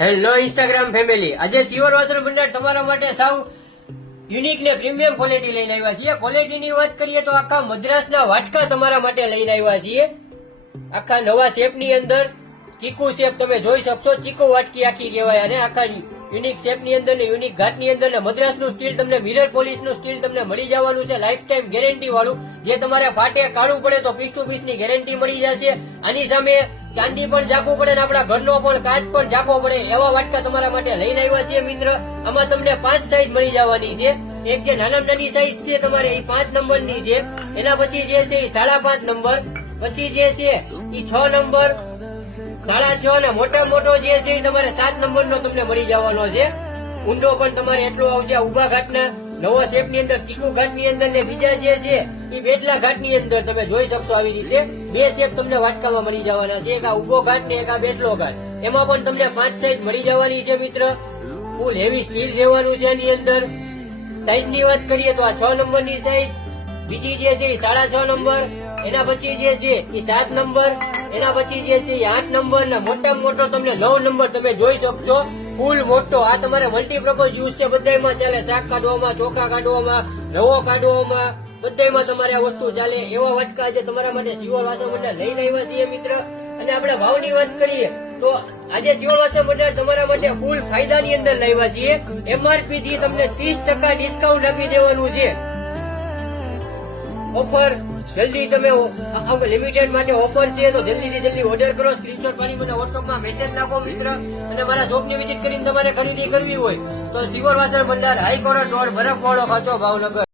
Hello Instagram family, આજે સિયોર વાસણ ભંડાર તમારા માટે સાવ યુનિક ને પ્રીમિયમ ક્વોલિટી લઈને આવ્યા છીએ. ક્વોલિટીની વાત કરીએ તો આખા મદ્રાસના વાટકા તમારા માટે લઈને આવ્યા છીએ. આખા નવા શેપની અંદર ચીકુ શેપ તમે જોઈ શકશો. ચીકુ વાટકી આખી કહેવાય અને આખા યુનિક શેપની અંદર ને યુનિક ઘાટની અંદર ને મદ્રાસનું સ્ટીલ તમને મિરર પોલિશનું સ્ટીલ તમને મળી જવાનું છે. લાઈફ ટાઈમ ગેરંટી વાળું, જે તમારે ફાટે કાઢવું પડે તો પીસ ટુ પીસ ની ગેરંટી મળી જશે. આની સામે ચાંદી પણ ઝાંખવું પડે ને આપણા ઘરનો પણ કાચ પણ ઝાંખવો પડે એવા વાટકા તમારા માટે લઈને આવ્યા છીએ મિત્ર. આમાં તમને 5 સાઈઝ મળી જવાની છે. એક જે નાનામાં નાની સાઈઝ છે તમારે એ 5 નંબરની છે. એના પછી જે છે એ 5.5 નંબર, પછી જે છે એ 6 નંબર, 6.5 ને મોટા મોટો જે છે એ તમારે 7 નંબર નો તમને મળી જવાનો છે. ઊંડો પણ તમારે એટલો આવશે. ઉભા ઘાટના નવા શેપ ની અંદર ચીકુ ઘાટ ની અંદર ને બીજા જે છે એ બેટલા ઘાટ ની અંદર તમે જોઈ શકશો. આવી રીતે 2 શેપ તમને વાટકામાં મળી જવાના છે. એક આ ઉભો ઘાટ ને એક આ બેટલો ઘાટ. એમાં પણ તમને 5 સાઈઝ મળી જવાની છે મિત્ર. ફૂલ હેવી સ્ટીલ રહેવાનું છે એની અંદર. સાઈઝ ની વાત કરીએ તો આ 6 નંબર ની સાઈઝ, બીજી જે છે એ 6.5 નંબર, એના પછી જે છે એ 7 નંબર, એના પછી જે છે એ 8 નંબર ને મોટામાં મોટો તમને 9 નંબર તમે જોઈ શકશો. ફૂલ મોટો આ તમારે મલ્ટીપર્પઝ યુઝ છે. બધામાં ચાલે. શાક કાઢવામાં, ચોખા કાઢવામાં, રવો કાઢવામાં, બધામાં તમારે આ વસ્તુ ચાલે. એવા વાટકા આજે તમારા માટે સિયોર વાસણ ભંડાર લઈને આવ્યા છીએ મિત્ર. અને આપણે ભાવની વાત કરીએ તો આજે સિયોર વાસણ ભંડાર તમારા માટે ફૂલ ફાયદાની અંદર લાવ્યા છીએ. MRP થી તમને 30% ડિસ્કાઉન્ટ આપી દેવાનું છે. ઓફર જલ્દી તમે લિમિટેડ માટે ઓફર છે તો જલ્દીથી જલ્દી ઓર્ડર કરો. સ્ક્રીનશોટ પાડી મને વોટ્સઅપમાં મેસેજ નાખો મિત્ર. અને મારા શોપની વિઝિટ કરીને તમારે ખરીદી કરવી હોય તો સિયોર વાસણ ભંડાર, હાઈકોર્ટ રોડ, બરફવાળો ખાંચો, ભાવનગર.